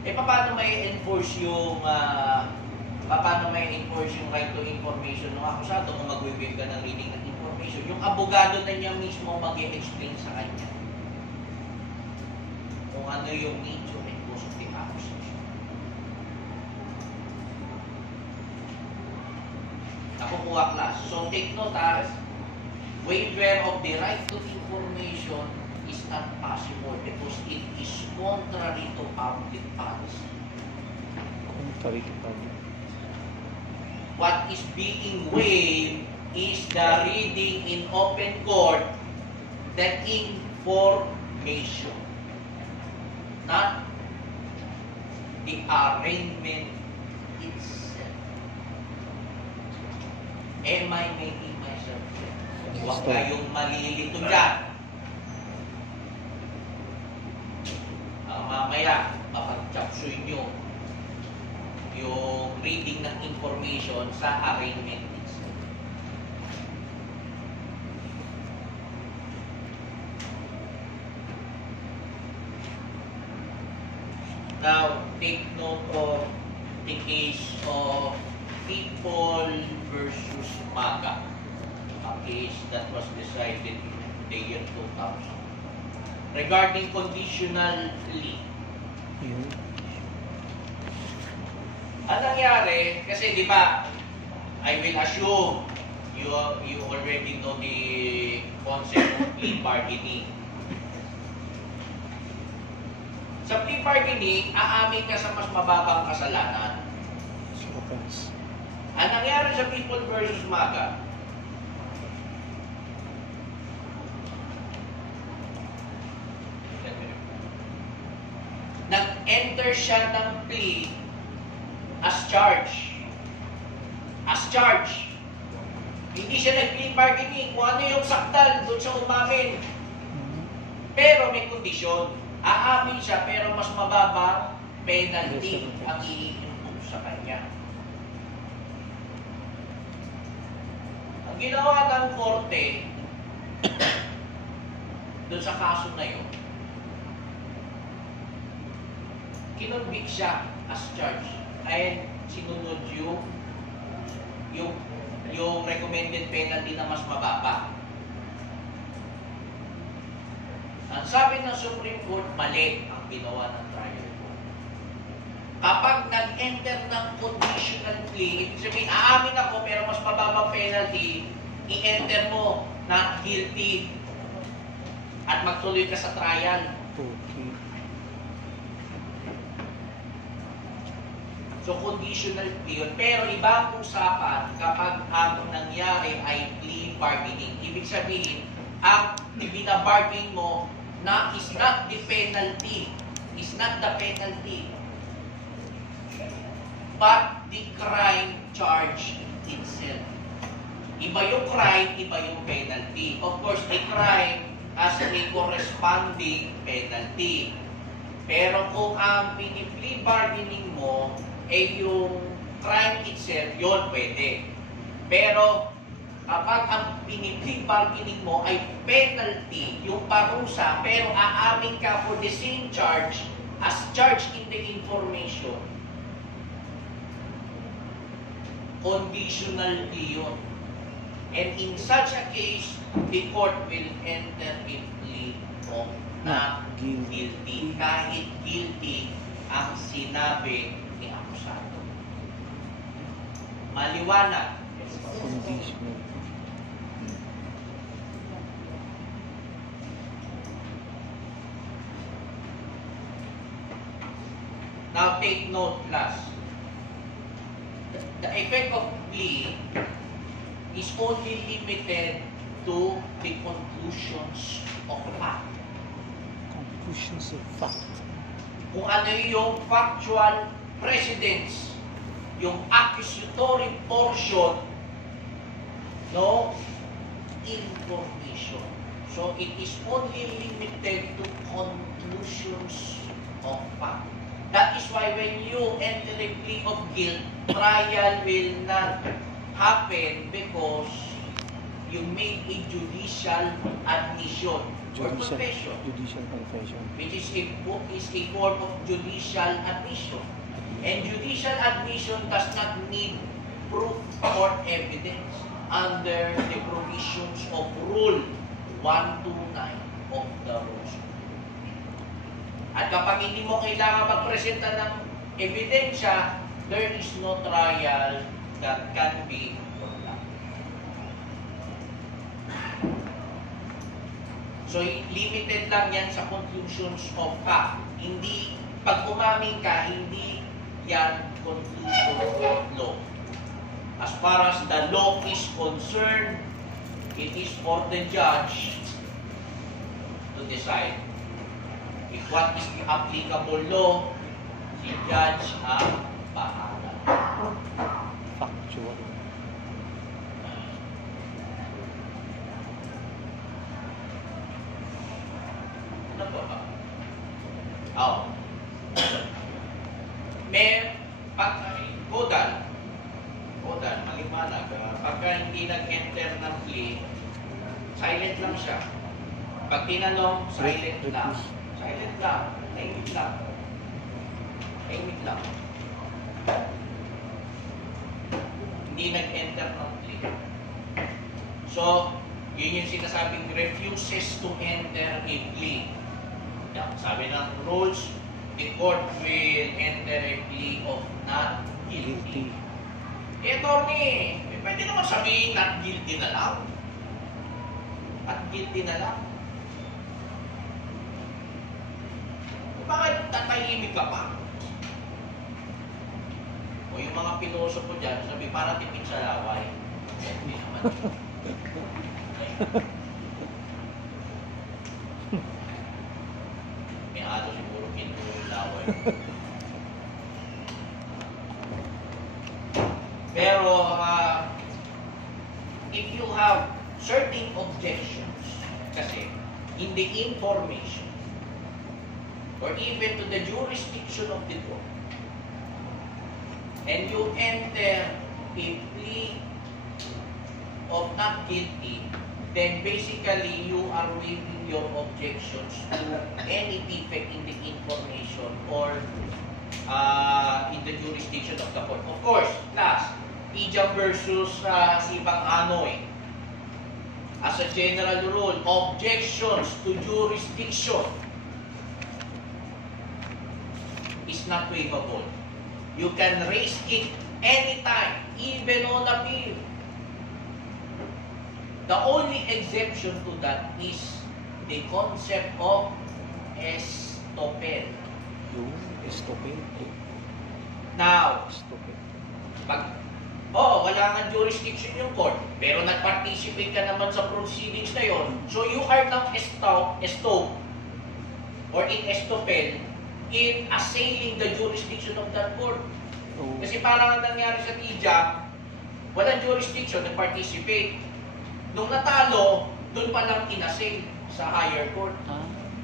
Eh, paano may enforce yung right to information ng akusado kung mag-waive ka ng reading ng information? Yung abogado na niya mismo mag-explain sa kanya kung ano yung nature and cause of the accusation. Nakukuha class. So take note waiver of the right to information is not possible because it is contrary to public policy. Contrary to public. What is being waived is the reading in open court the information, not the arraignment itself. Am I making myself clear? Huwag kayong malilito dyan. Mamaya, mapag-chapsuin nyo yung reading ng information sa arraignment itself. Now, take note of the case of People versus Maga, a case that was decided in the year 2000. Regarding conditional plea. Ang nangyari, kasi di ba, I will assume you already know the concept of plea bargaining. Sa plea bargaining, aamin ka sa mas mababang kasalanan. Ang nangyari sa People versus Maga, nag-enter siya ng plea as charge. As charge. Hindi siya nag-plea bargaining. Kung ano yung sakdal, doon siya umamin. Pero may kondisyon. Aamin siya, pero mas mababa penalty ang i-impose sa kanya. Ang ginawa ng korte doon sa kaso na yun, kinonvict siya as charge and sinunod yung recommended penalty na mas mababa. Ang sabi ng Supreme Court, mali ang ginawa ng trial court. Kapag nag-enter ng conditional plea, ibig sabihin, aamin ako pero mas mababang penalty, i-enter mo na guilty at magtuloy ka sa trial. Okay. So, conditional plea yun. Pero ibang usapan kapag ang nangyari ay plea bargaining. Ibig sabihin, ang ibinabargain mo na is not the penalty, is not the penalty, but the crime charge itself. Iba yung crime, iba yung penalty. Of course, the crime has a corresponding penalty. Pero kung ang pini-plea bargaining mo ay yung crime itself, yun pwede. Pero kapag ang pini-plea bargaining mo ay penalty, yung parusa, pero aamin ka for the same charge as charged in the information, conditional plea yun. And in such a case, the court will enter a plea of not guilty. Kahit guilty ang sinabi ni akusado. Maliwanag. Conditional. Now take note, class. The effect of plea is only limited to the conclusions of fact. Conclusions of fact. Kung ano yung factual precedents, yung accusatory portion, no information. So it is only limited to conclusions of fact. That is why when you enter a plea of guilt, trial will not happen because you made a judicial admission. confession, Judicial confession. which is a form of judicial admission. And judicial admission does not need proof or evidence under the provisions of Rule 129 of the Rules. At kapag hindi mo kailangan magpresenta ng ebidensya, there is no trial that can be conducted. So, limited lang yan sa conclusions of fact. Hindi, pag umamin ka, hindi yan conclusion of law. As far as the law is concerned, it is for the judge to decide. If what is the applicable law, si judge ang bahala. Factual. Ano ba ba? Oh. May Kodal, maliwanag. Pagka hindi nag-enter ng plea, silent lang siya. Pag tinanong, silent lang. Silent lang. Tahimik lang. Tahimik lang. Hindi nag-enter ng plea. So, yun yung sinasabing refuses to enter a plea. Sabi ng rules, the court will enter a plea of not guilty. Ito pwede naman sabihin not guilty na lang. Not guilty na lang. Bakit tatahimik ka pa? O yung mga pilosopo dyan, sabi para tipid sa laway. Hindi naman. May ato siguro pinto yung laway. Pero, if you have certain objections, kasi, in the information, or even to the jurisdiction of the court, and you enter a plea of not guilty, then basically you are waiving your objections to any defect in the information or in the jurisdiction of the court. Of course, last, Ijam versus Sibang Anoy. As a general rule, objections to jurisdiction is not waivable. You can raise it anytime, even on appeal. The only exemption to that is the concept of estoppel. Yung estopel. Now, Estopel. wala nga jurisdiction yung court, pero nag-participate ka naman sa proceedings na yon. So you are now estopped or in estoppel in assailing the jurisdiction of that court. Oh. Kasi parang ang nangyari sa TIJAM, walang jurisdiction, nag-participate. Nung natalo, doon pa lang inassail sa higher court.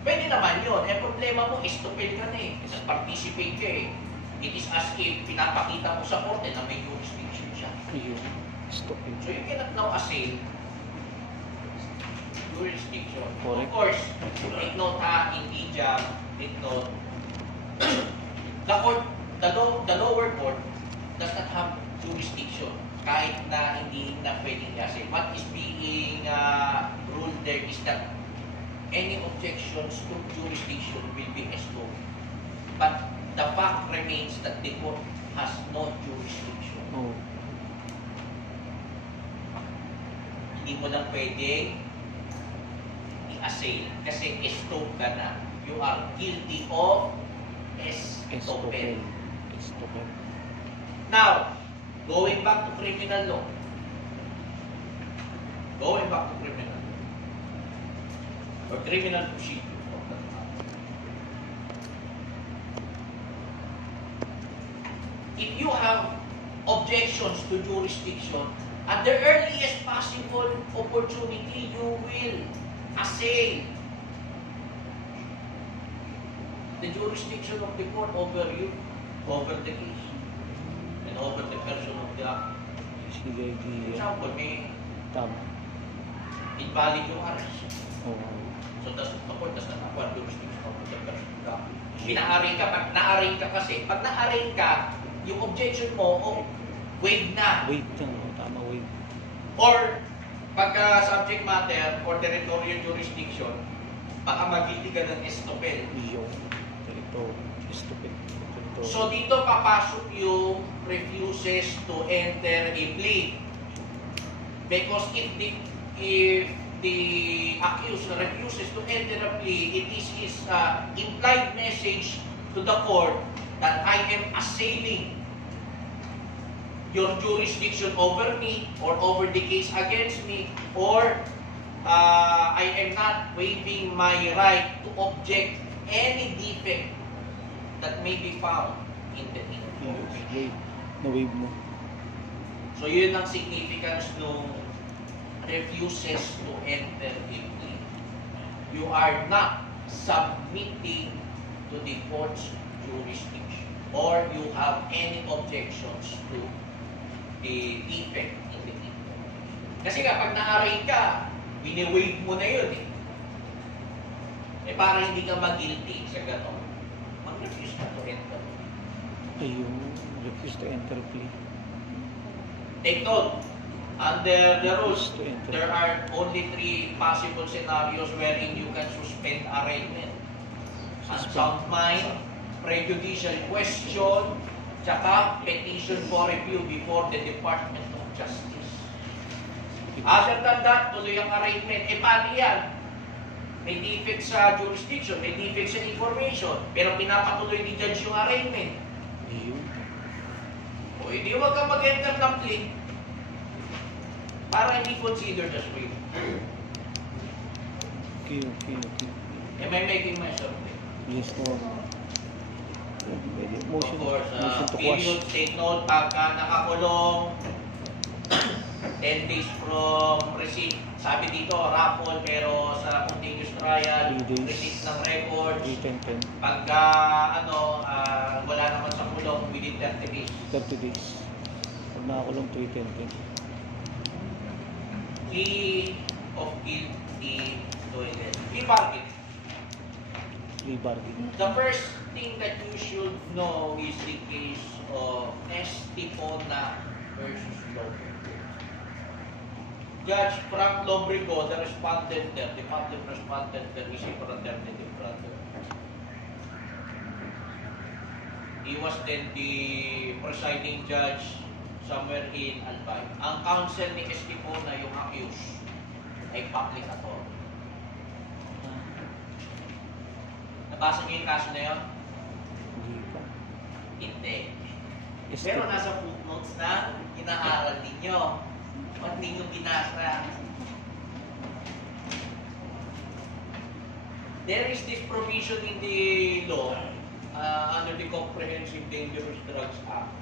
Pwede naman yun. Problema mo, estoppel ka na eh. Nag-participate ka eh. It is as if pinapakita mo sa korte na may jurisdiction siya. Yung estopel. So you cannot now assail jurisdiction. Correct. Of course, take note ha, in TIJAM, take note, the lower court does not have jurisdiction kahit na hindi na pwedeng i-assail. What is being ruled there is that any objections to jurisdiction will be estopped. But the fact remains that the court has no jurisdiction. Oh. Hindi mo lang pwede i-assail kasi estopped ka na. You are guilty of estoppel. Estopel. Now, going back to criminal law. Going back to criminal law. Or criminal procedure. If you have objections to jurisdiction, at the earliest possible opportunity, you will assail the jurisdiction of the court over you, over the case, and over the person of the act. For CID. example, may Tama. invalid yung arrest. Oh. So the court does not acquire jurisdiction over the person. Pina-arraign ka, pag na-arraign ka kasi, pag na-arraign ka, yung objection mo, waive na. Wait lang. Tama, wait. Or, pagka subject matter or territorial jurisdiction, baka magiging ka ng estopel. Yung ito, stupid. Ito. So, dito papasok yung refuses to enter a plea. Because if the accused refuses to enter a plea, it is his implied message to the court that I am assailing your jurisdiction over me or over the case against me, or I am not waiving my right to object any defect that may be found in the information. Wait. Na-wave mo. So yun ang significance nung refuses to enter a plea. You are not submitting to the court's jurisdiction or you have any objections to the defect in the information. Kasi kapag na-arraign ka, bini-waive mo na yun eh. Para hindi ka mag-guilty sa gano'n, mag-refuse ka to enter. Ayun, refuse to enter plea. Take note, under the rules, Refuse to enter. there are only 3 possible scenarios wherein you can suspend arraignment. Unsound mind, prejudicial question, tsaka petition for review before the Department of Justice. Other than that, tuloy ang arraignment. Paano yan? May defect sa jurisdiction, may defect sa information, pero pinapatuloy ni judge yung arraignment. Ayun. O hindi wag ka mag-enter ng plea para hindi considered as waive. Okay. Am I making myself clear? Yes, no. Motion, Of course, motion to quash. period, take note, pagka nakakulong, 10 days from receipt. Sabi dito, raffle, pero sa continuous trial, 3 days. receipt ng records. 3-10-10. Pagka, wala naman sa kulong, within 30 days. 30 days. Pag nakakulong 3-10-10. Plea of guilty to it. Plea bargain. Plea bargain. The first thing that you should know is the case of Estipona versus Lobrigo. Judge Frank Lobrigo, the respondent there, the public respondent there, is a fraternity brother. He was then the presiding judge somewhere in Albay. Ang counsel ni Estipona, yung accused, ay public attorney. Nabasa niyo yung kaso na yun? Hindi pa. Hindi. Este- Pero nasa footnotes na inaaral ninyo. Ba't ninyo binasa? There is this provision in the law under the Comprehensive Dangerous Drugs Act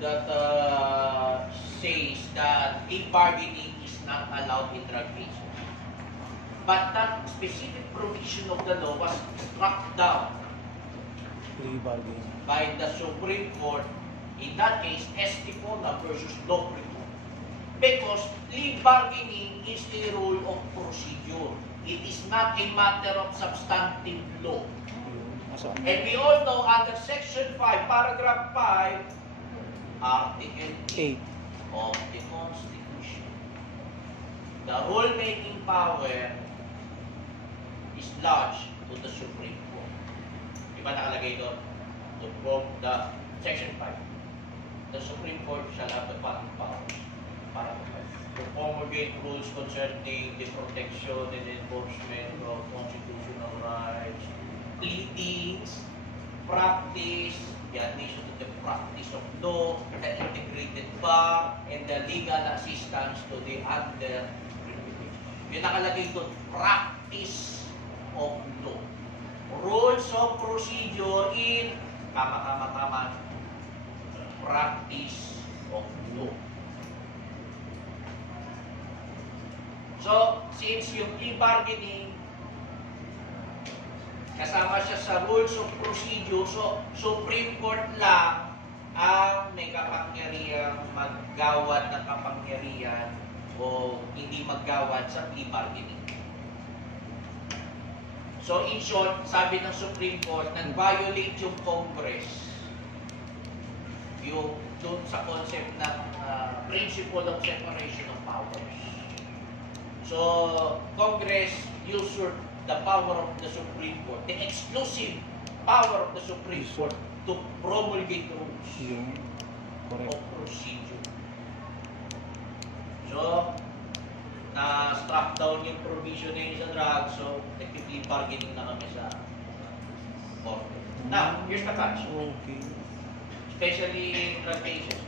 that says that plea bargaining is not allowed in drug cases. But that specific provision of the law was struck down Plea bargain. by the Supreme Court, in that case, Estipona versus Lobrigo. Because plea bargaining is a rule of procedure. It is not a matter of substantive law. Ayun. Nasaan? And we all know under Section 5, Paragraph 5, Article 8 8. of the Constitution, the rule-making power is lodged to the Supreme Court. Di ba nakalagay doon? To quote the Section 5. The Supreme Court shall have the following powers para to promulgate rules concerning the protection and enforcement of constitutional rights, pleadings, practice, the admission to the practice of law, the integrated bar, and the legal assistance to the underprivileged. Yung nakalagay doon, practice of law. Rules of procedure in tama, practice of law. So, since yung plea bargaining, kasama siya sa rules of procedure, so Supreme Court lang ang may kapangyarihang maggawad ng kapangyarihan o hindi maggawad sa plea bargaining. So in short, sabi ng Supreme Court, nag-violate yung Congress yung doon sa concept ng principle of separation of powers. So, Congress usurped the power of the Supreme Court, the exclusive power of the Supreme Court to promulgate rules Yung correct. of procedure. So, na-struck down yung provision na yun sa drug, so effectively bargaining na kami sa court. Now, here's the catch. Okay. Especially in drug cases.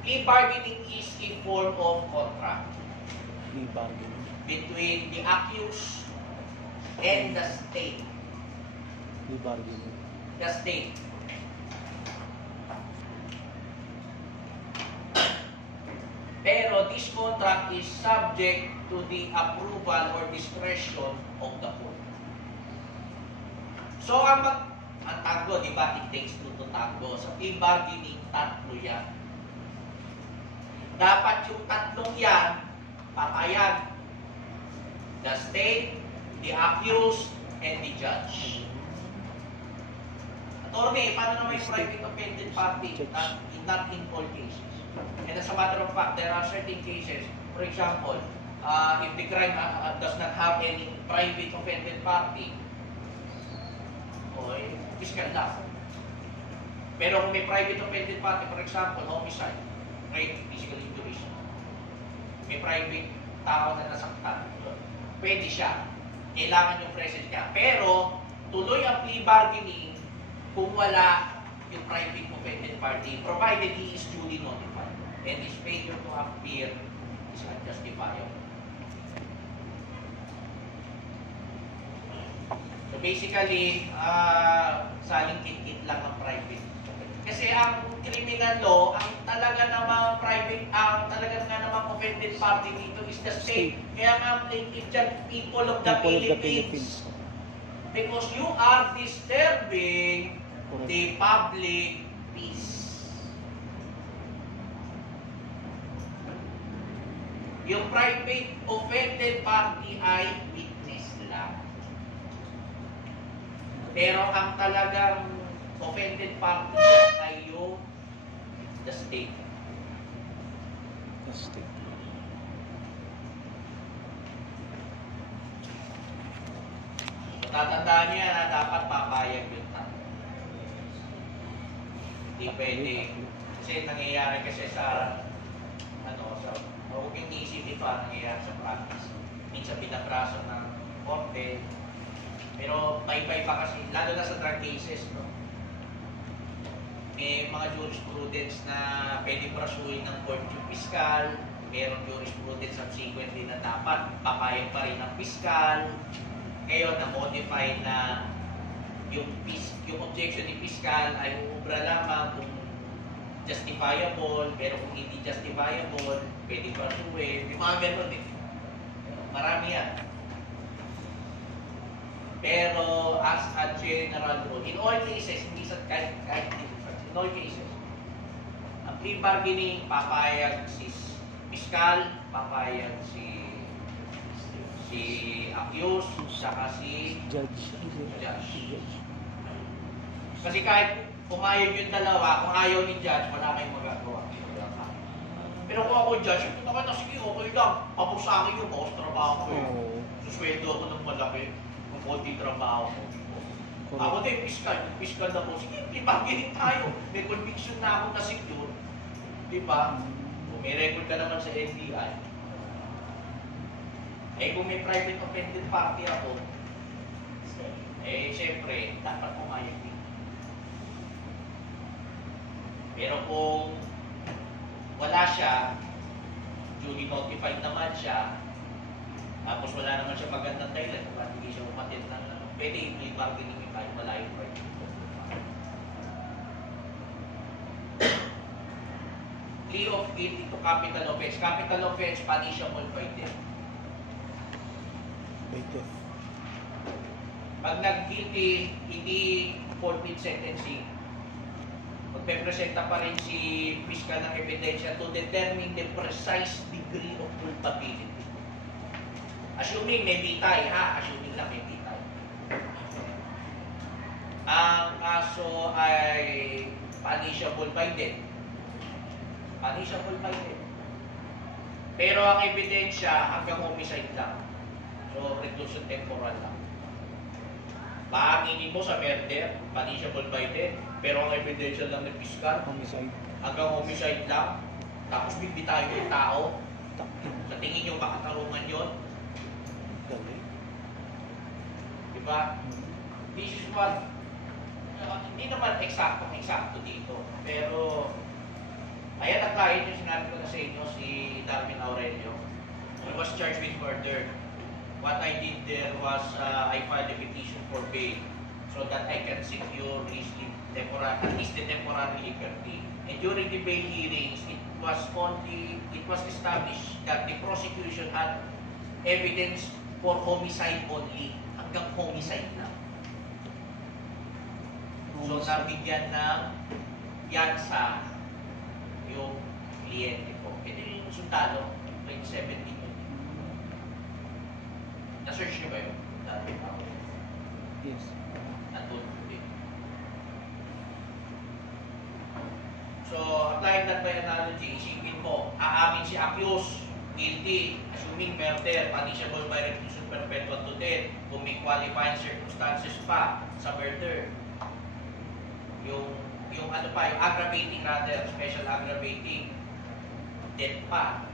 Plea bargaining is a form of contract Plea bargaining. between the accused and the state. Plea bargaining. The state. Pero this contract is subject to the approval or discretion of the court. So, ang tango, di ba, it takes two to tango. Sa plea bargaining, tatlo yan. Dapat yung tatlong yan, papayag. The state, the accused, and the judge. Attorney, paano naman yung private offended party? Not in all cases. And as a matter of fact, there are certain cases, for example, if the crime does not have any private offended party, okay, fiscal lang. Pero kung may private offended party, for example, homicide, rape, physical injuries, may private tao na nasaktan, pwede siya. Kailangan yung presence niya. Pero, tuloy ang plea bargaining kung wala yung private offended party, provided he is duly notified and his failure to appear is unjustifiable. So basically, saling-kit-kit lang ang private. Kasi ang criminal law, ang talaga namang private, ang talaga nga namang offended party dito is the state. Kaya nga ang plaintiff dyan, people of the Philippines. Because you are disturbing the public peace. Yung private offended party ay witness lang. Pero ang talagang offended party ay yung the state. The state. Tatandaan niya na dapat papayag yung tao. Hindi pwede. Kasi nangyayari kasi sa sa huwag yung iisipin pa nangyayari sa practice. Minsan pinatraso ng korte. Pero bye-bye pa kasi, lalo na sa drug cases, no? May mga jurisprudence na pwede prasuhin ng court yung piskal. Merong jurisprudence subsequently na dapat papayag pa rin ng piskal. Ngayon, na-modify na yung objection ni piskal ay uubra lamang kung justifiable, pero kung hindi justifiable, pwede prasuhin. May mga ganun eh. Marami yan. Pero as a general rule, in all cases, hindi sa kahit difference, in all cases, ang plea bargaining, papayag si piskal, papayag si accused, saka si Judge. judge. Kasi kahit pumayag yung dalawa, kung ayaw ni judge, wala kayong magagawa. Pero kung ako judge, kung ako na sige, okay lang, papos sa akin yung boss, trabaho ko yun. Susweldo ako ng malaki, kung konti trabaho ko. Ako din, piskal na po. Sige, ipagiling tayo. May conviction na ako na secure. Diba? Kung may record ka naman sa NBI, kung may private offended party ako, siyempre, dapat pumayag din. Pero kung wala siya, duly notified naman siya, tapos wala naman siya magandang dahilan, kung hindi siya umatid na, pwede i-plea bargaining kahit wala yung private offended party. Plea of guilty to capital offense. Capital offense, punishable by death. Pag nag-guilty, hindi forfeit sentencing. Magpe-presenta pa rin si piskal ng ebidensya to determine the precise degree of culpability. Assuming may bitay, ha? Assuming lang may bitay. Ang kaso ay punishable by death. Punishable by death. Pero ang ebidensya hanggang homicide lang. So, reclusion temporal lang. Paaminin mo sa murder, punishable by death. Pero ang ebidensya lang ng piskal, Homicide. hanggang homicide lang. Tapos bibitayin yung tao. Takin. Sa tingin nyo makatarungan yun? Galing. Diba? This is what, hindi naman eksakto dito. Pero, ayan ang kahit yung sinabi ko na sa inyo, si Darwin Aurelio. He was charged with murder. What I did there was, I filed a petition for bail so that I can secure his at least the temporary liberty. And during the bail hearings, it was established that the prosecution had evidence for homicide only, hanggang homicide lang. So, nabigyan ng yansa yung kliyente ko. Ito yung sundalo, 2017 yun. Na-search niyo ba yun? Yes. Nandun din. So, applying that by analogy, isipin mo, aamin si accused, guilty, assuming murder, punishable by reclusion perpetua to death, kung may qualifying circumstances pa sa murder. Yung ano pa, yung aggravating rather, special aggravating, death pa.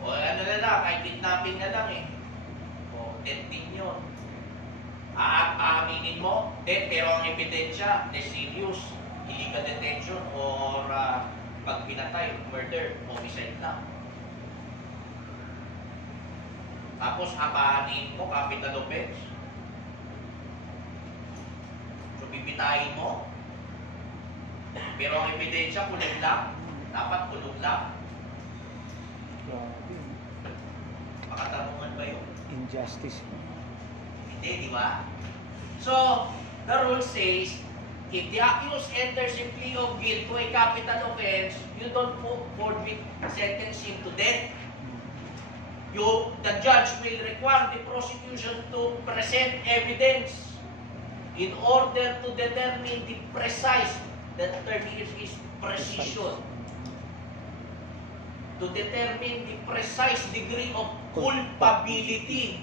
O ano na lang, kahit kidnapping na lang eh. O, death din yun. Aaminin mo, death, pero ang ebidensya, less serious, illegal detention, or pag pinatay, murder, homicide lang. Tapos, apahanin mo, capital offense. So, bibitahin mo. Pero ang ebidensya, kulong lang. Dapat kulong lang. Grabe. Makatarungan ba yun? Injustice. Hindi, di ba? So, the rule says, if the accused enters a plea of guilt to a capital offense, you don't forfeit sentencing to death. The judge will require the prosecution to present evidence in order to determine the precise, the term here is precision, to determine the precise degree of culpability.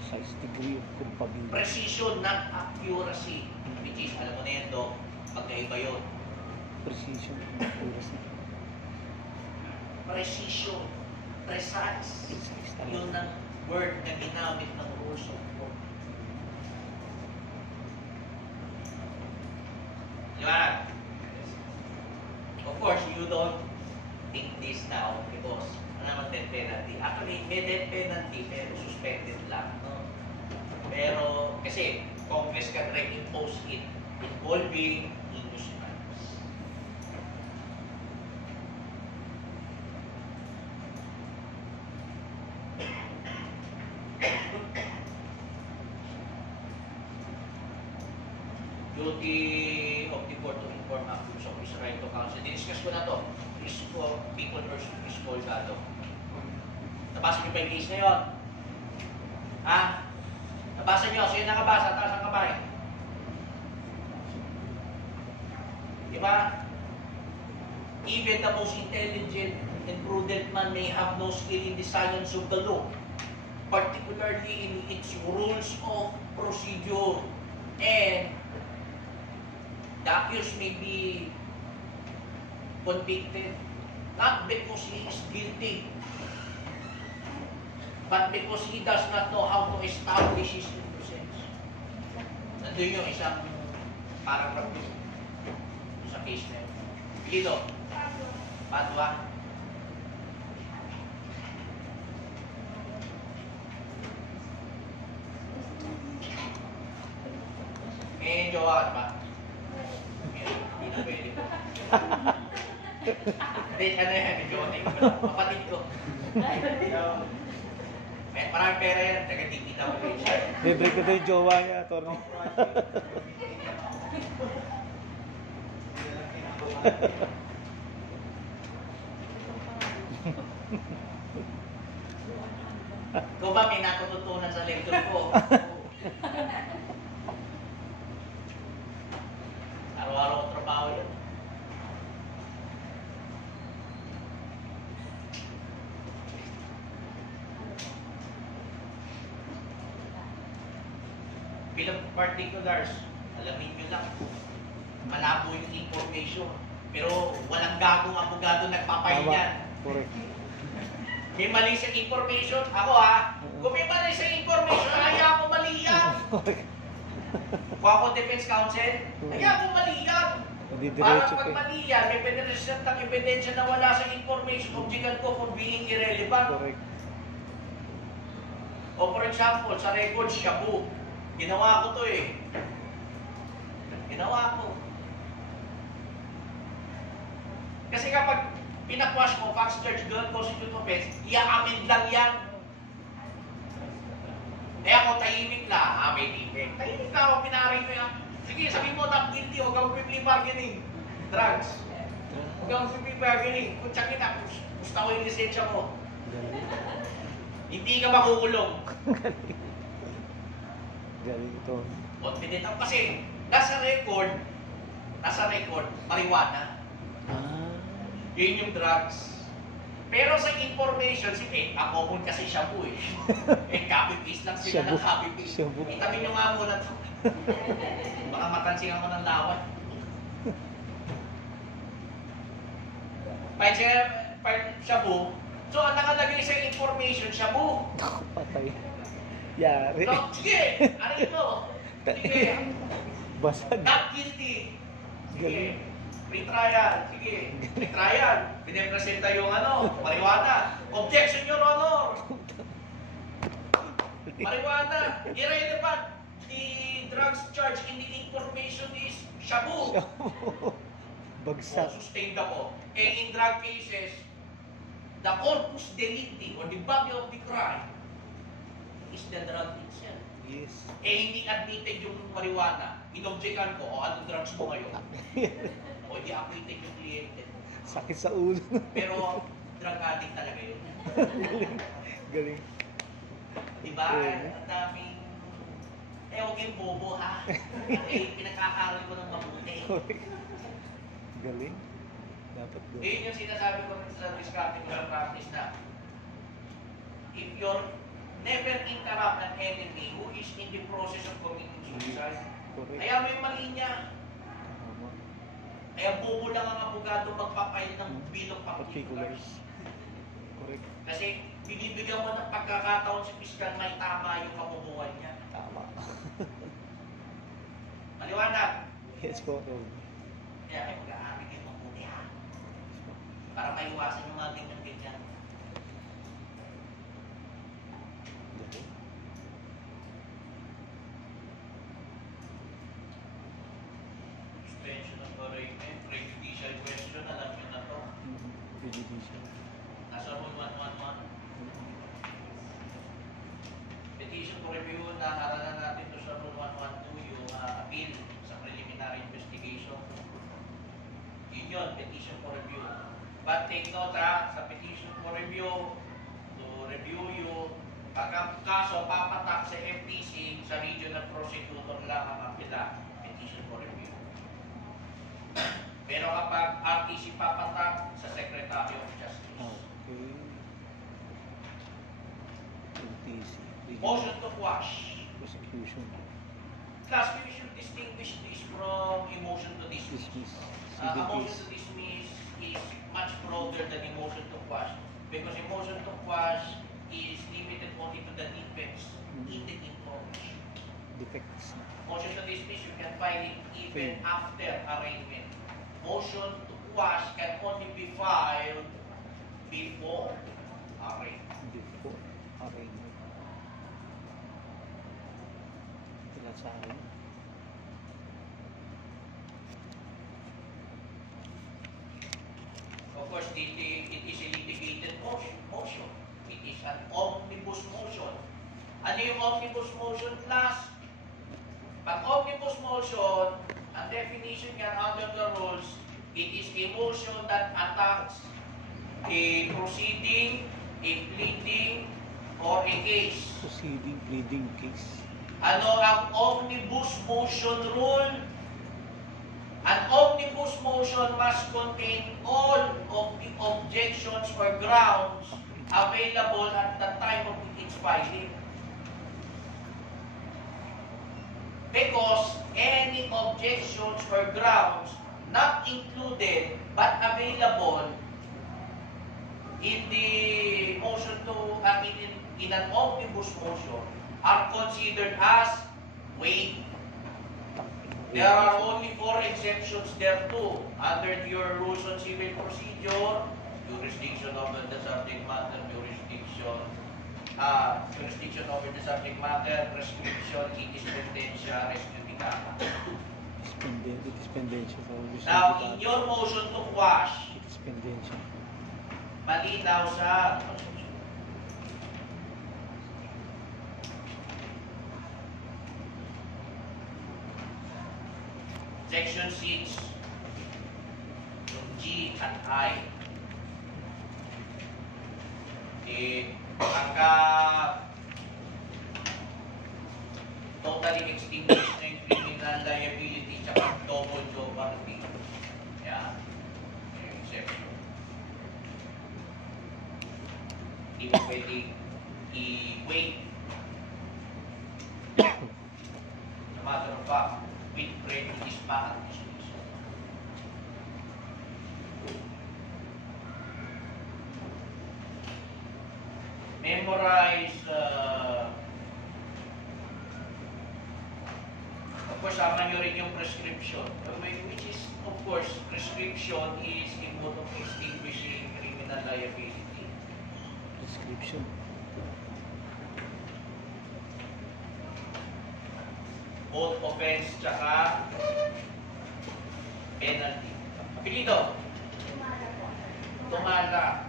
Precise degree of culpability. Precision, not accuracy. Which is, alam mo na yan, Dok, magkaiba yun. Precision. Accuracy. Precision. Precise. Precise talaga. Yun ang word na ginamit ng rules of law. Diba? Of course, you don't think this now because ano naman death penalty. Actually, may death penalty pero suspended lang. No? Pero, kasi, Congress can reimpose it involving inducements. Duty of the court to inform accused of his right to counsel. Diniscuss ko na to. Is for people versus Piscol Gado. Nabasa niyo pa yung case na yun? Ha? Nabasa niyo? Sino nakabasa? Taas ang kamay. Diba? Even the most intelligent and prudent man may have no skill in the science of the law, particularly in its rules of procedure. And the accused may be convicted not because he is guilty, but because he does not know how to establish his innocence. Nandun yung isang paragraph sa case na yun. Dito, Padua. May jowa ka ba? Hindi na pwede ko. Hindi, ano yan, may jowa ko. Kapatid ko. May maraming pera yan, taga-titita mo rin siya. Libre ko yung jowa niya, Torno. Ikaw ba may natututunan sa lecture ko? Araw-araw ang trabaho yun. Bilang particulars, alamin nyo lang, malabo yung information. Pero walang gagong abogado nagpapail yan. Correct. May mali sa information. Ako ha, kung may mali sa information, kaya ako mali yan. Correct. Kung ako defense counsel, kaya ako mali yan. Hindi Parang diretso pag pa. mali yan, may pinresent ang ebidensya na wala sa information, objectan ko for being irrelevant. Correct. O for example, sa record, shabu. Ginawa ko to eh. Ginawa ko. Kasi kapag pinakwash mo, facts, charge, gun, constitute offense, i-amend lang yan. Eh ako, tahimik na. May defect. Tahimik na ako, pinarin ko yan. Sige, sabihin mo, not guilty, huwag kang plea bargaining. Drugs. Huwag kang plea bargaining. Kung tsakin na, gusto ko yung lisensya mo. Galing. Hindi ka makukulong. Galing ito. Confident ako kasi nasa record, marijuana. Ah. Yun yung drugs. Pero sa information, ako kung kasi shabu eh. Copy-paste lang sila ng copy-paste. Shabu. Itabi nyo nga muna to. Baka matansingan ko ng lawat. Pag shabu, so ang nakalagay sa information, shabu. Patay. Yari. So, sige, aray mo. Sige, Basag. not guilty. Sige. Galing. Retrial. Sige. Retrial. Pinipresenta yung marijuana. Objection, Your Honor. Marijuana. Irrelevant. The drugs charge in the information is shabu. Bagsak. Sustained ako. In drug cases, the corpus delicti or the body of the crime is the drug itself. Yes. Hindi admitted yung marijuana. Inobjekan ko, anong drugs mo ngayon? O di acquitted yung kliyente. Sakit sa ulo. Pero drug addict talaga yun. Galing. Galing. Diba? Ang daming... huwag kayong bobo ha. Pinagkakaroon ko ng mabuti. Galing. Dapat go. Yun yung sinasabi ko sa discarding ko sa practice na if you're never interrupt an enemy who is in the process of committing suicide, Correct. kaya may mali niya. Tama. Kaya bubo lang ang abogado magpapail ng bill of particulars. Particulars. Correct. Kasi binibigyan mo ng pagkakataon si Piskal may tama yung kabubuhan niya. Tama. Maliwanag. Yes po. Kaya may mag-aamin kayo mabuti ha. Para maiwasan yung mga ganyan-ganyan. Galing. Suspension of arraignment, prejudicial question, alam nyo na to. Prejudicial. Nasa Rule 111. Petition for review, nakaralan natin to sa Rule 112, yung appeal sa preliminary investigation. Yun yun, petition for review. But take note sa petition for review, to review yung pagkakaso papatak sa FTC, sa regional prosecutor lang ang apila, petition for review. Pero kapag RTC papatak sa Secretary of Justice. Okay. LTC. Motion to quash. Prosecution. Class, we should distinguish this from a motion to dismiss. Dismiss. A motion CBTs. to dismiss is much broader than a motion to quash because a motion to quash is limited only to the defects in the information. Defects. Motion to dismiss, you can file it even after arraignment. Motion to quash can only be filed before arraignment. Before arraignment. Ito sa akin. Of course, it is a litigated motion. It is an omnibus motion. Ano yung omnibus motion class? Pag omnibus motion, ang definition yan under the rules, it is a motion that attacks a proceeding, a pleading, or a case. Proceeding, pleading case. Ano ang omnibus motion rule? An omnibus motion must contain all of the objections or grounds available at the time of its filing. Because any objections or grounds not included but available in the motion to in an omnibus motion are considered as waived. There are only 4 exemptions thereto under your rules on civil procedure: jurisdiction over the subject matter, jurisdiction over the subject matter, prescription, indispendencia, res judicata. Dispendensya sa Now, in your motion to quash, Dispendensya. malinaw sa Section 6, yung G at I. Pagka totally extinguished na yung criminal liability tsaka double jeopardy. Yan. Yung exception. Hindi mo pwedeng i-wait. No matter of fact, with prejudice pa at dismissal. Memorize, of course, sama nyo rin yung prescription, which is, of course, prescription is a mode of extinguishing criminal liability. Prescription. Both offense tsaka penalty. Apelido? Tumala.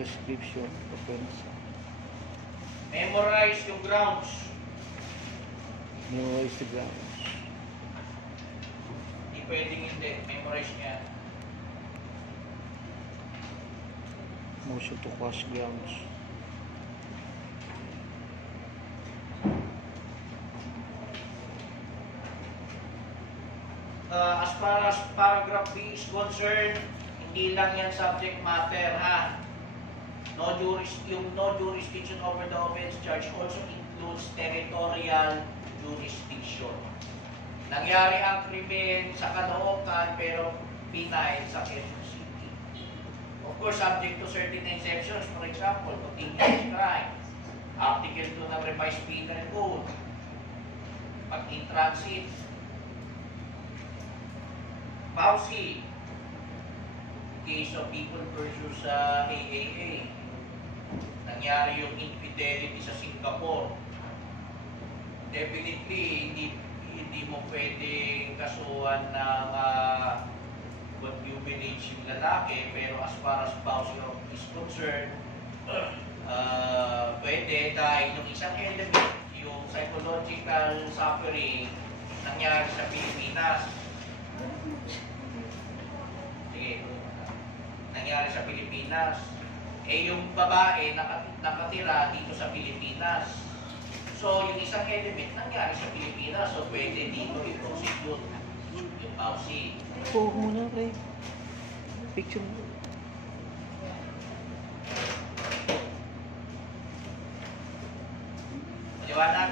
Prescription, offense. Memorize yung grounds. Memorize the grounds. Hindi pwedeng hindi. Memorize niya. Motion to quash grounds. As far as paragraph B is concerned, hindi lang yan subject matter, ha? Yung no jurisdiction over the offense charge also includes territorial jurisdiction. Nangyari ang krimen sa Caloocan pero Pinay sa Quezon City. Of course, subject to certain exceptions. For example, continuous crime, Article 2 ng Revised Penal Code, pag in transit, Pausi, case of people versus AAA. Nangyari yung infidelity sa Singapore. Definitely, hindi mo pwedeng kasuhan ng contumelage yung lalaki, pero as far as spouse is concerned, pwede dahil yung isang element, yung psychological suffering, nangyari sa Pilipinas. Sige, nangyari sa Pilipinas. Yung babae nakatira dito sa Pilipinas. So, yung isang element nangyari sa Pilipinas. So, pwede dito i-prosecute yung pausi. Oo muna, Ray. Picture mo. Maliwanag?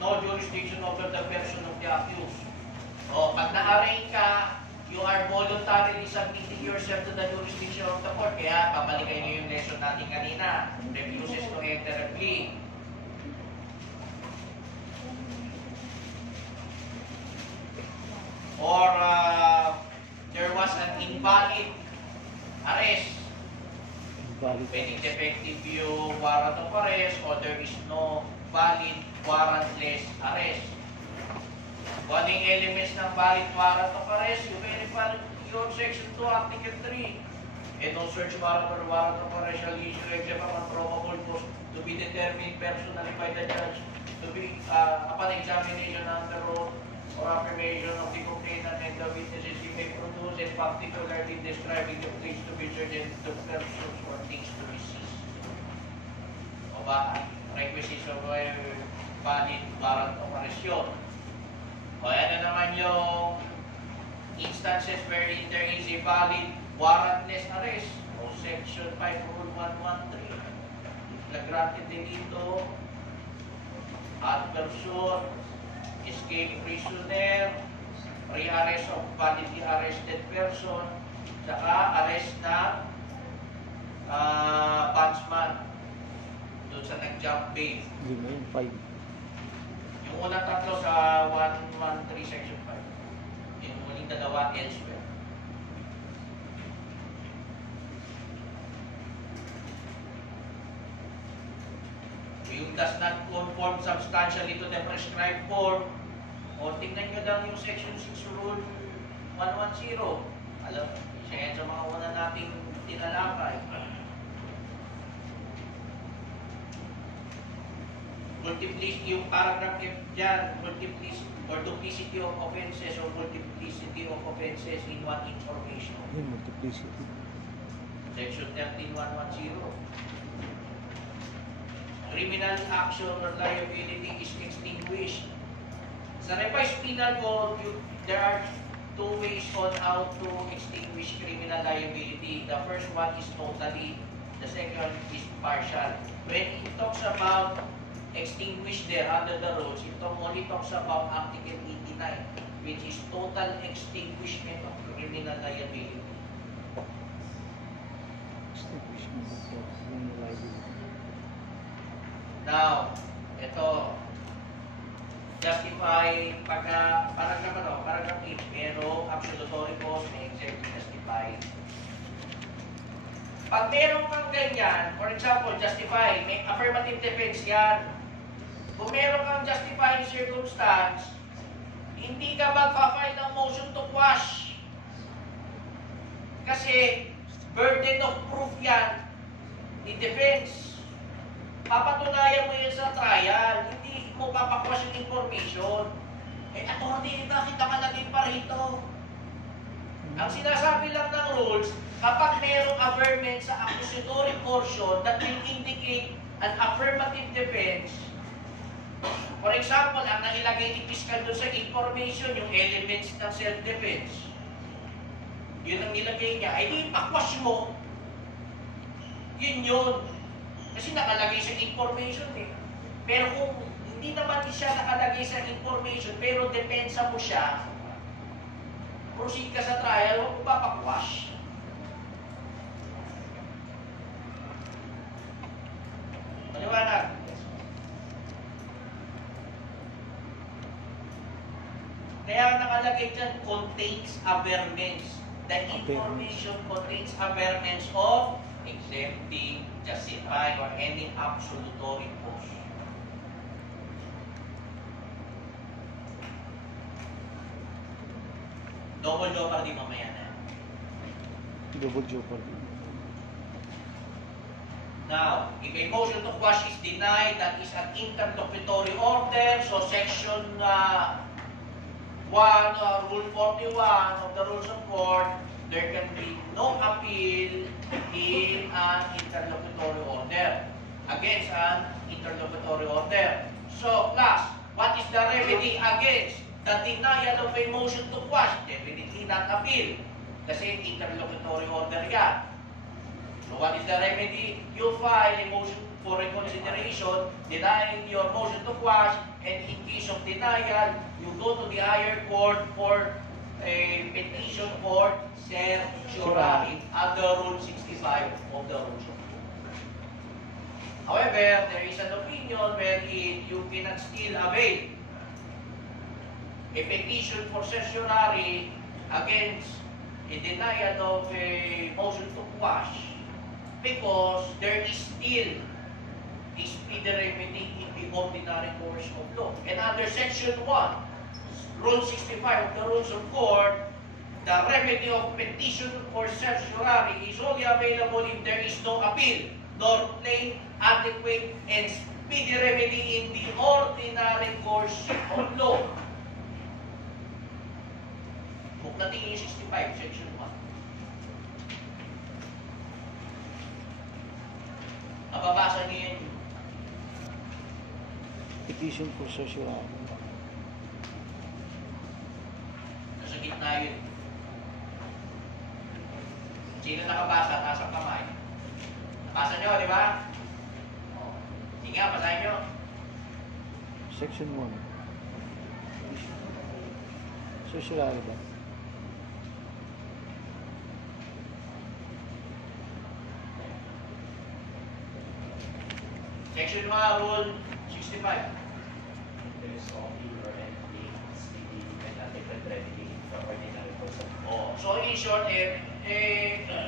No jurisdiction over the person of the accused. O, pag na-arraign ka, you are voluntarily submitting yourself to the jurisdiction of the court. Kaya, babalikan niyo yung lesson natin kanina. Refuses to enter a plea. Or, there was an invalid arrest. Valid. Pwedeng defective yung warrant of arrest or there is no valid warrantless arrest. Kung ano yung elements ng valid warrant of arrest, your Section 2, Article 3. And no search warrant or warrant of arrest shall issue except upon probable cause to be determined personally by the judge to be upon examination under oath or affirmation of the complainant and the witnesses he may produce, and particularly describing the place to be searched and the persons or things to be seized. O ba, requisites of valid warrant of arrest yun. O yan na naman yung instances wherein there is a valid warrantless arrest o Section 5 Rule 113. Flagrante delito, adversor, escape prisoner, re-arrest of validly arrested person, saka arrest na bondsman doon sa nag-jump bail. Hindi mo yun, 5. Yung unang tatlo sa 113 Section 5. Yung huling dalawa elsewhere. Yung does not conform substantially to the prescribed form, o tingnan nyo lang yung Section 6 Rule 110. Alam, siya yan sa mga una nating tinalakay. Multiplicity, yung paragraph F dyan, multiplicity or duplicity of offenses or multiplicity of offenses in one information. Yun, multiplicity. Section 13110. Criminal action or liability is extinguished. Sa revised penal code, there are two ways on how to extinguish criminal liability. The first one is totally, the second is partial. When it talks about extinguish there under the rules, it only talks about Article 89, which is total extinguishment of criminal liability. Extinguishment of criminal liability. Now, ito, justify, paragraph 8, pero absolutory cause, may exempt justify. Pag meron kang ganyan, for example, justify, may affirmative defense yan. Kung meron kang justifying circumstance, hindi ka magpa-file ng motion to quash. Kasi, burden of proof yan ni defense. Papatunayan mo yan sa trial, hindi mo papakwash yung information. Eh, attorney, bakit nakalagay pa rito? Ang sinasabi lang ng rules, kapag mayroong averment sa accusatory portion that will indicate an affirmative defense, for example, ang nailagay ni Fiscal doon sa information, yung elements ng self-defense, yun ang nilagay niya, ay di pakwash mo. Yun yun. Kasi nakalagay sa information eh. Pero kung hindi naman siya nakalagay sa information, pero depensa mo siya, proceed ka sa trial, huwag mo papakwash. Maliwanag. Kaya nakalagay dyan, contains averments. The information contains averments of exempting, justify, or any absolutory cause. Double jeopardy mamaya na. Double jeopardy. Now, if a motion to quash is denied, that is an interlocutory order. So, Section 1, Rule 41 of the Rules of Court, there can be no appeal in an interlocutory order against an interlocutory order. So, class, what is the remedy against the denial of a motion to quash? Definitely not appeal. Kasi interlocutory order yan. So, what is the remedy? You file a motion for reconsideration, denying your motion to quash, and in case of denial, you go to the higher court for a petition for certiorari under Rule 65 of the Rules of Court. However, there is an opinion wherein you cannot still avail a petition for certiorari against a denial of a motion to quash because there is still a speedy remedy in the ordinary course of law. And under Section 1, Rule 65 of the Rules of Court, the remedy of petition for certiorari is only available if there is no appeal, nor plain, adequate, and speedy remedy in the ordinary course of law. Buklatin yung 65, section 1. Mababasa niyo yun. Petition for certiorari. Nasa gitna yun. Sino nakabasa? Taas ang kamay. Nabasa nyo, di ba? O. Sige nga, basahin nyo. Section 1. Certiorari ba? Section 1, Rule 65. There is only or entity, speedy, and adequate remedy for ordinary person. Oh, so in short, the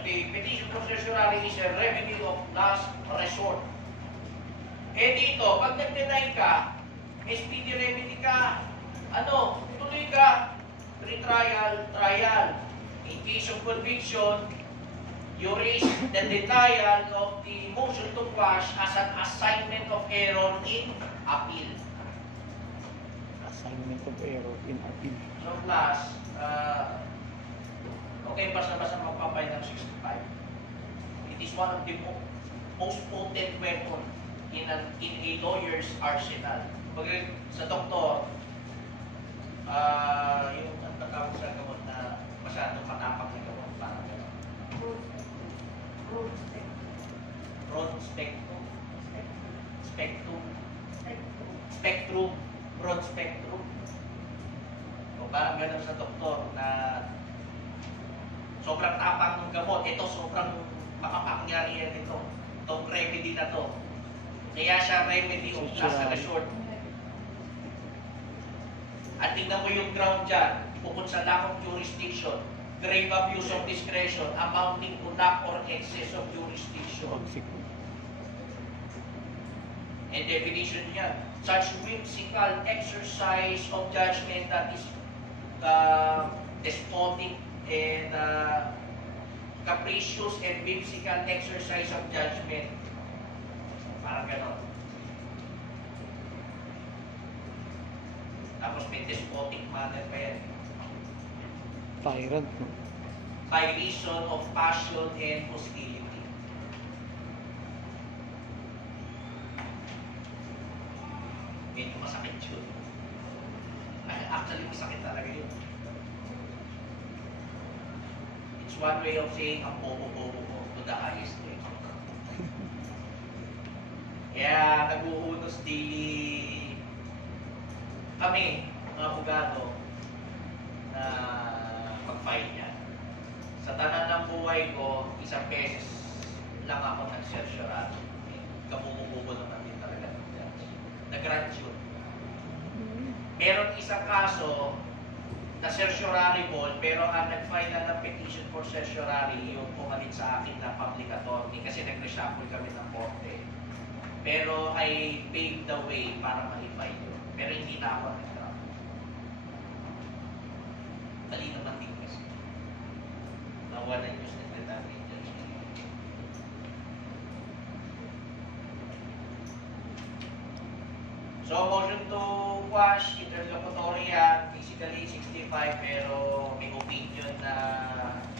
petition for certiorari is a remedy of last resort. Dito, pag nag-deny ka, speedy remedy ka, tuloy ka, retrial, trial. In case of conviction, you raise the denial of the motion to quash as an assignment of error in appeal. Assignment of error in appeal. So class, okay, basta-basta magpapay ng 65. It is one of the most potent weapon in a lawyer's arsenal. Pag sa doktor, yung ang tatawag sa gamot na masyadong matapang na gamot, parang gano'n. Broad spectrum. Broad spectrum. O parang gano'n sa doktor na sobrang tapang ng gamot. Ito, sobrang makapangyarihan nito. Itong remedy na to. Kaya siya remedy of last resort. At tingnan mo yung ground dyan, bukod sa lack of jurisdiction, grave abuse of discretion amounting to lack or excess of jurisdiction. And definition niya, such whimsical exercise of judgment that is despotic and capricious and whimsical exercise of judgment. Parang gano'n. Tapos may despotic manner pa yan. Tyrant, no? By reason of passion and hostility. Medyo masakit yun. Actually, masakit talaga yun. It's one way of saying ang bobo-bobo ko to the highest way. Kaya nag-uunos daily kami, mga abogado, na mag-file niya. Sa tanan ng buhay ko, isang beses lang ako nag-certiorari. Kabububo naman din talaga ng judge. Nag-grant yun. Meron isang kaso na certiorari-able, pero ang nag-file na ng petition for certiorari, yung pumalit sa akin na public attorney kasi nag-reshuffle kami ng korte. Pero I paved the way para ma-file yun. Pero hindi na ako nag-grant. Dali naman din kasi. Nawalan yung secretary judge. So, motion to quash, interlocutory yan, physically 65, pero may opinion na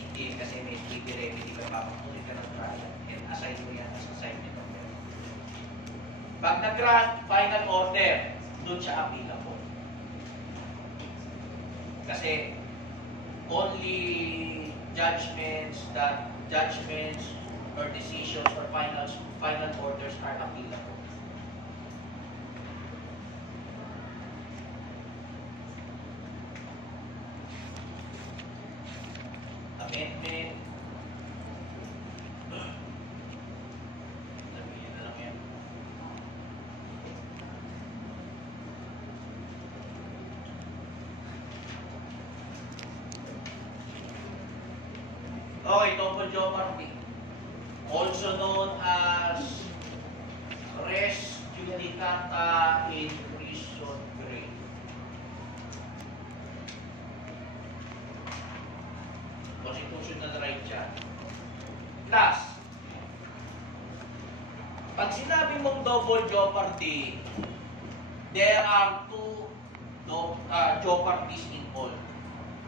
hindi kasi may speedy remedy ka papakulit ka ng trial and assign mo yan as assignment of error. Pag nag-grant, final order, doon siya applicable. Kasi only judgments or decisions or final orders are applicable. Amendment. Sabihin na lang yan. Okay, Topo Jeopardy. Also known as res judicata in prison grade. constitutional right yan. Last, pag sinabi mong double jeopardy, there are two jeopardies involved.